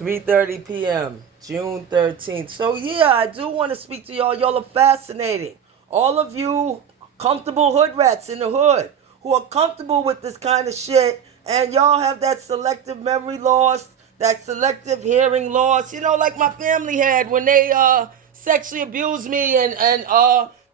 3:30 p.m., June 13th. So yeah, I do want to speak to y'all. Y'all are fascinating. All of you comfortable hood rats in the hood who are comfortable with this kind of shit, and y'all have that selective memory loss, that selective hearing loss. You know, like my family had when they sexually abused me and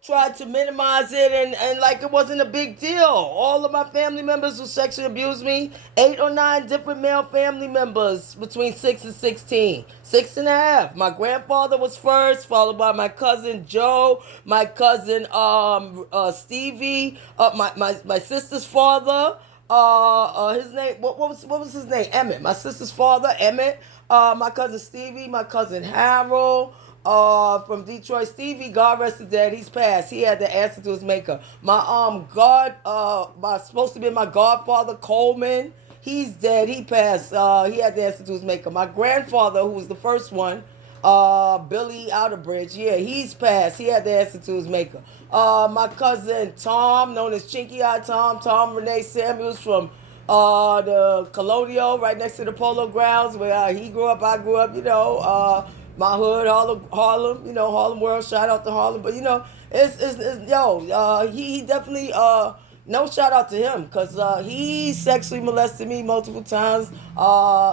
tried to minimize it and like it wasn't a big deal. All of my family members who sexually abused me, 8 or 9 different male family members between 6 and 16. 6.5. My grandfather was first, followed by my cousin Joe, my cousin Stevie, my sister's father. His name, what was his name? Emmett. My sister's father, Emmett. My cousin Stevie, my cousin Harold, from Detroit. Stevie, God rest his dead. He's passed. He had to answer to his maker. My my supposed to be my godfather Coleman. He's dead. He passed. He had to answer to his maker. My grandfather, who was the first one, Billy Outerbridge. Yeah, he's passed. He had to answer to his maker. My cousin Tom, known as Chinky Eye Tom, Tom Renee Samuels from the Colonial, right next to the Polo Grounds, where he grew up, I grew up. My hood, Harlem. Harlem World. Shout out to Harlem, but he definitely no shout out to him because he sexually molested me multiple times.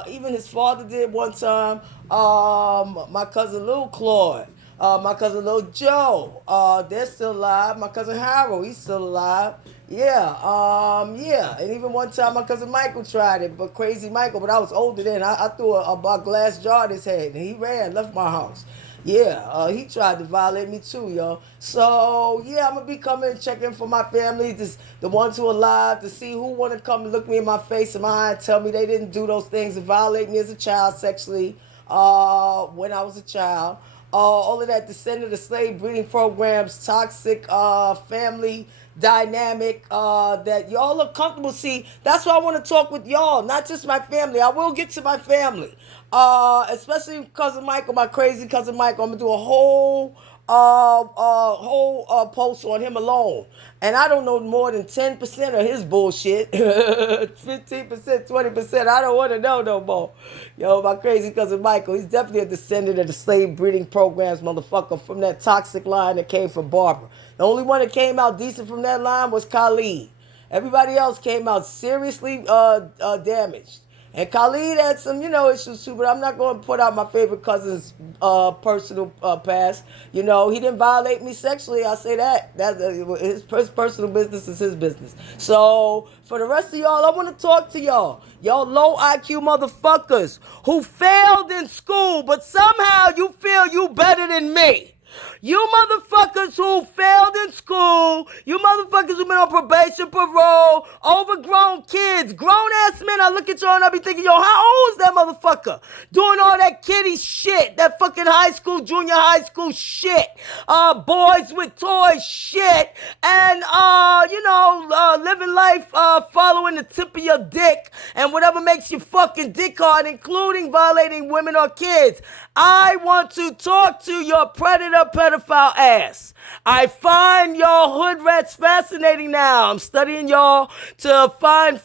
Even his father did one time. My cousin Lil Claude, my cousin Lil Joe, they're still alive. My cousin Harold, he's still alive. Yeah. And even one time my cousin Michael tried it, but crazy Michael, but I was older then. I threw a glass jar at his head and he ran, left my house. Yeah, he tried to violate me too, yo. So yeah, I'm gonna be coming checking for my family, just the ones who are alive, to see who wanna come and look me in my face and my eye and tell me they didn't do those things and violate me as a child sexually, when I was a child. All of that descendant of slave breeding programs, toxic family dynamic that y'all are comfortable. See, that's why I want to talk with y'all, not just my family. I will get to my family, especially cousin Michael, my crazy cousin Michael. I'm gonna do a whole post on him alone, and I don't know more than 10% of his bullshit. 15%, 20%. I don't want to know no more. Yo, my crazy cousin Michael, he's definitely a descendant of the slave breeding programs, motherfucker, from that toxic line that came from Barbara. The only one that came out decent from that line was Khalid. Everybody else came out seriously damaged. And Khalid had some, issues too, but I'm not going to put out my favorite cousin's personal past. He didn't violate me sexually. I say that. His personal business is his business. So for the rest of y'all, I want to talk to y'all. Y'all low IQ motherfuckers who failed in school, but somehow you feel you better than me. You motherfuckers who failed in school, you motherfuckers who been on probation, parole, overgrown kids, grown ass men, I look at y'all and I be thinking, yo, how old is that motherfucker? Doing all that kiddie shit, that fucking high school, junior high school shit, boys with toys shit, and, living life, following the tip of your dick, and whatever makes you fucking dick hard, including violating women or kids. I want to talk to your predator pedophile ass. I find y'all hood rats fascinating now. I'm studying y'all to find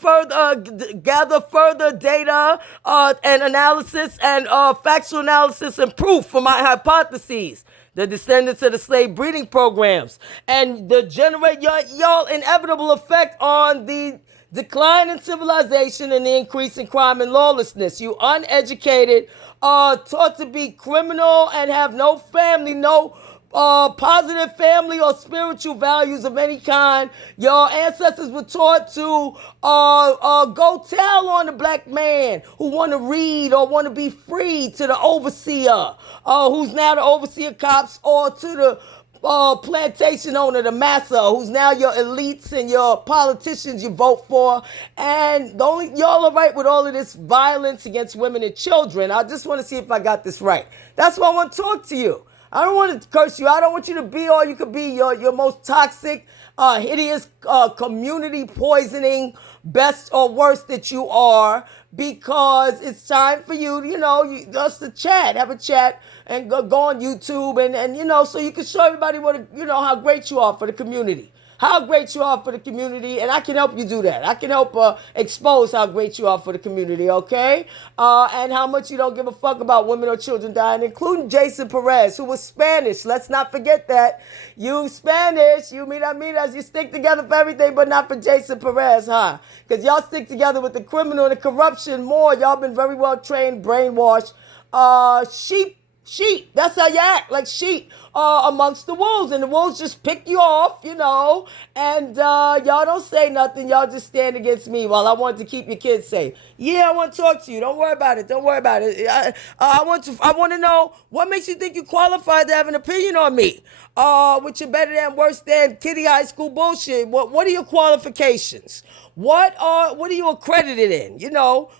gather further data and analysis and factual analysis and proof for my hypotheses. The descendants of the slave breeding programs and the generate y'all inevitable effect on the decline in civilization and the increase in crime and lawlessness. You uneducated, taught to be criminal and have no family, no positive family or spiritual values of any kind. Your ancestors were taught to go tell on the black man who want to read or want to be free to the overseer, who's now the overseer cops, or to the plantation owner, the massa, who's now your elites and your politicians you vote for. And y'all are right with all of this violence against women and children. I just want to see if I got this right. That's why I want to talk to you. I don't want to curse you. I don't want you to be all you could be, your most toxic, hideous, community poisoning, best or worst that you are, because it's time for you, just to chat, have a chat, and go on YouTube, and so you can show everybody how great you are for the community. how great you are for the community, and I can help you do that. I can help expose how great you are for the community, okay? And how much you don't give a fuck about women or children dying, including Jason Perez, who was Spanish. Let's not forget that. You Spanish, you mean as you stick together for everything, but not for Jason Perez, huh? Because y'all stick together with the criminal and the corruption more. Y'all been very well trained, brainwashed. Sheep. That's how you act, like sheep amongst the wolves. And the wolves just pick you off, and y'all don't say nothing. Y'all just stand against me while I want to keep your kids safe. Yeah, I want to talk to you. Don't worry about it. I want to know what makes you think you qualified to have an opinion on me. With your better than, worse than, kiddie high school bullshit. What are your qualifications? What are you accredited in?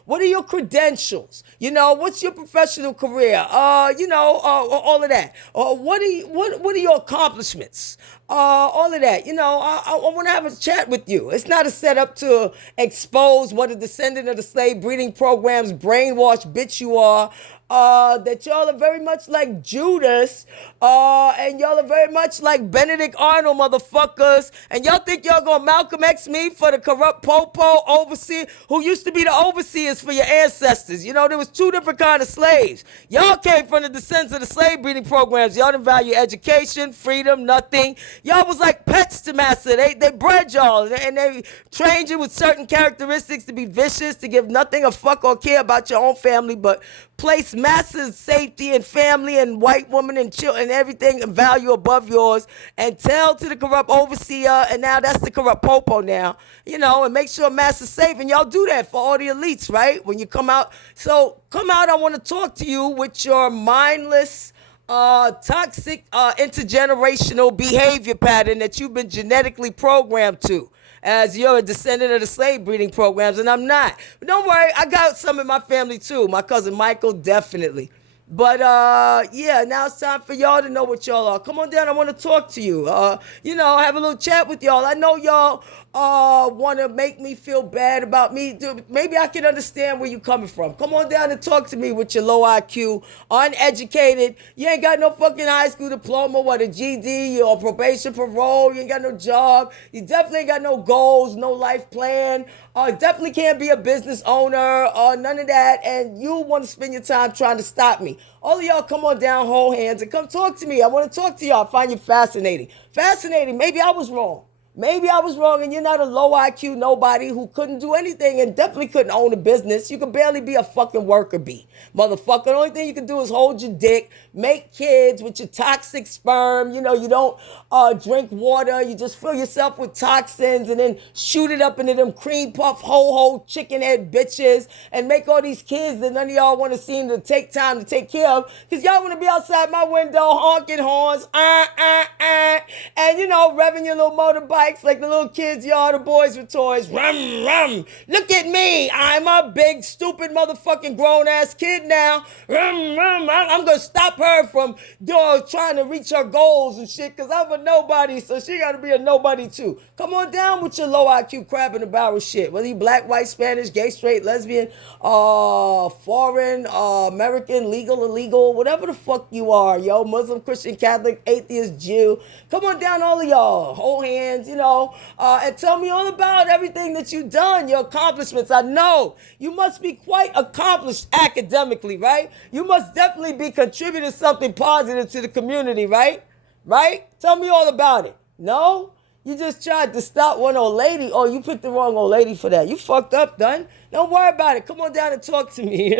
What are your credentials? What's your professional career? All of that. What are your accomplishments? All of that. I want to have a chat with you. It's not a setup to expose what a descendant of the slave breeding program's brainwashed bitch you are. That y'all are very much like Judas, and y'all are very much like Benedict Arnold, motherfuckers, and y'all think y'all gonna Malcolm X me for the corrupt popo overseer who used to be the overseers for your ancestors. There was two different kind of slaves. Y'all came from the descendants of the slave breeding programs. Y'all didn't value education, freedom, nothing. Y'all was like pets to master. They bred y'all, and they trained you with certain characteristics to be vicious, to give nothing a fuck or care about your own family, but place massive safety and family and white woman and children and everything and value above yours, and tell to the corrupt overseer, and now that's the corrupt popo now, and make sure master's safe. And y'all do that for all the elites, right? When you come out. So come out, I want to talk to you with your mindless, toxic, intergenerational behavior pattern that you've been genetically programmed to, as you're a descendant of the slave breeding programs, and I'm not. But don't worry, I got some in my family too. My cousin Michael, definitely. But yeah, now it's time for y'all to know what y'all are. Come on down, I want to talk to you. Have a little chat with y'all. I know y'all want to make me feel bad about me. Dude, maybe I can understand where you're coming from. Come on down and talk to me with your low IQ, uneducated. You ain't got no fucking high school diploma, what, a GD, you're on probation, parole, you ain't got no job. You definitely ain't got no goals, no life plan. Definitely can't be a business owner, none of that. And you want to spend your time trying to stop me. All of y'all come on down, hold hands, and come talk to me. I want to talk to y'all. I find you fascinating. Fascinating. Maybe I was wrong. And you're not a low IQ nobody who couldn't do anything and definitely couldn't own a business. You could barely be a fucking worker bee. Motherfucker, the only thing you can do is hold your dick, make kids with your toxic sperm. You don't drink water. You just fill yourself with toxins and then shoot it up into them cream puff, ho-ho, chicken head bitches and make all these kids that none of y'all want to seem to take time to take care of, because y'all want to be outside my window honking horns, and revving your little motorbikes like the little kids y'all, the boys with toys. Rum, rum. Look at me. I'm a big, stupid motherfucking grown-ass kid now. Rum, rum. I'm going to stop her from trying to reach her goals and shit, because I'm a nobody, so she got to be a nobody too. Come on down with your low IQ crab in the barrel shit. Whether you black, white, Spanish, gay, straight, lesbian, foreign, American, legal, illegal, whatever the fuck you are, yo, Muslim, Christian, Catholic, atheist, Jew. Come on down, all of y'all. Hold hands, and tell me all about everything that you've done, your accomplishments. I know you must be quite accomplished academically, right? You must definitely be contributing something positive to the community, right? Right? Tell me all about it. No? You just tried to stop one old lady. Oh, you picked the wrong old lady for that. You fucked up, done. Don't worry about it. Come on down and talk to me.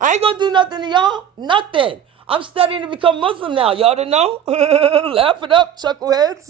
I ain't gonna do nothing to y'all. Nothing. I'm studying to become Muslim now. Y'all didn't know? Laugh it up, chuckleheads.